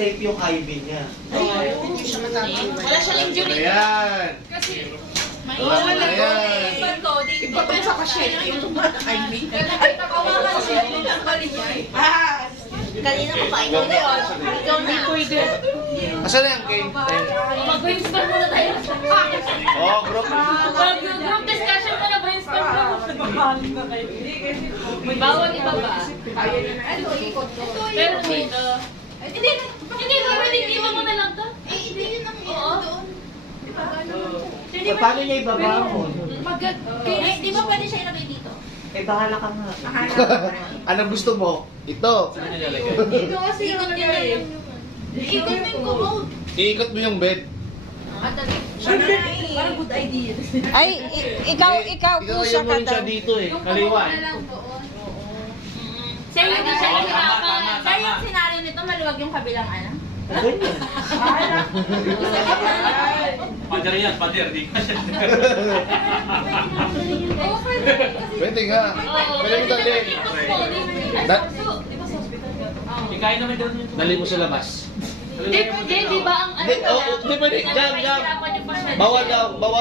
safe yung IV niya. Hindi siya matatanggal. Wala siyang injury. Ayan. Kasi may Wala na yan. Iba to. Iba to sa kasya. Yung IV. Ay, pakawakan siya. Tinanggalin niya. Kanina ko pa, ikaw na yun. Ikaw na. Asan na yung game? Mag-brainstorm muna tayo. Oh, group. Group discussion muna, brainstorm muna. Bawal iba ba? Ano, ikot ko. Pero dito. Hindi ba pwedeng iwan mo na lang to? Hindi yun ang Oo. doon. Di ba? Hindi ba? Paano niya ibabangon? Di ba pwede siya ilagay dito? Eh, bahala ka nga. Anong gusto mo? Ito. Dito kasi ikot yun lang yung... Ikot mo yung commode. Iikot mo yung bed. Parang good idea. Ay, ikaw Ikaw pusa ka rin siya daw. dito eh. Kaliwa eh. Sa'yo hindi siya nahirapan. Sa'yo yung senaryo nito, maluwag yung kabilang ano? Ganyan. Pader yan, pader. Di ka siya. Pwede nga. Pwede mo dalhin. Ikain naman daw yun. Dali mo sa labas. Di ba ang ano Hindi, hindi pwede. Diyan. Bawal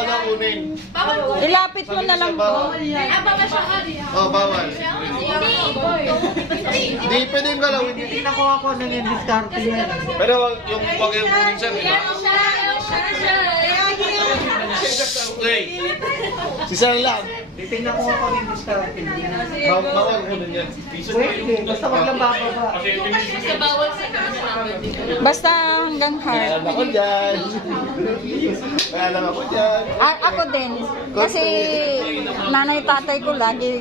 na kunin. Bawal ko. Ilapit mo na lang po. Ah, bawal siya. Oh, bawal. Hindi. Hindi pwede yung galawin. Tingnan ko ako nang yung discarte yan. Pero wag yung kunin siya, di ba? Okay. Si Sir lang. Titingnan ko ako ng discarte. Bawal kunin yan. Pwede, basta wag lang bababa. Kasi bawal sa kanila. Basta hanggang Kaya heart. ako dyan. Kaya lang ako dyan. Ako din. Kasi nanay tatay ko lagi.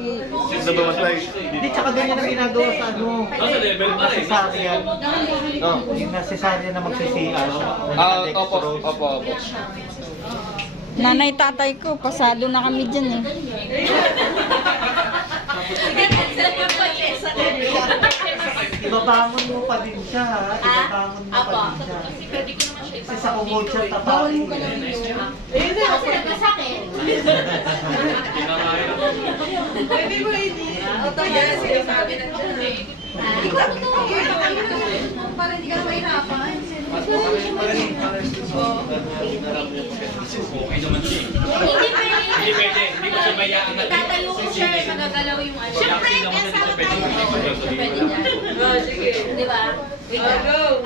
Sa bamatay. Hindi, tsaka ganyan ang ginagawa sa ano. Nasa level pa rin. Cesarean. Oh. Yung na cesarean na magsisias. Opo. Nanay tatay ko, pasado na kami dyan eh. Ibabangon mo pa din siya, ha? Ibabangon mo pa din siya. Pwede ko naman siya Kasi sa kumod siya tapakin. Kasi nagkasakit. Pwede mo hindi. Ito yan, sinasabi na siya. Ikaw ang ito. Para hindi ka na mahirapan. Okay naman siya. Hindi pwede. Hindi pwede. Hindi ko siya bayaan na. Tatayo ko siya, magagalaw yung ano. Siyempre, Siyempre, kasama tayo. Pwede dyan. Sige. Di ba? Wait lang. Go.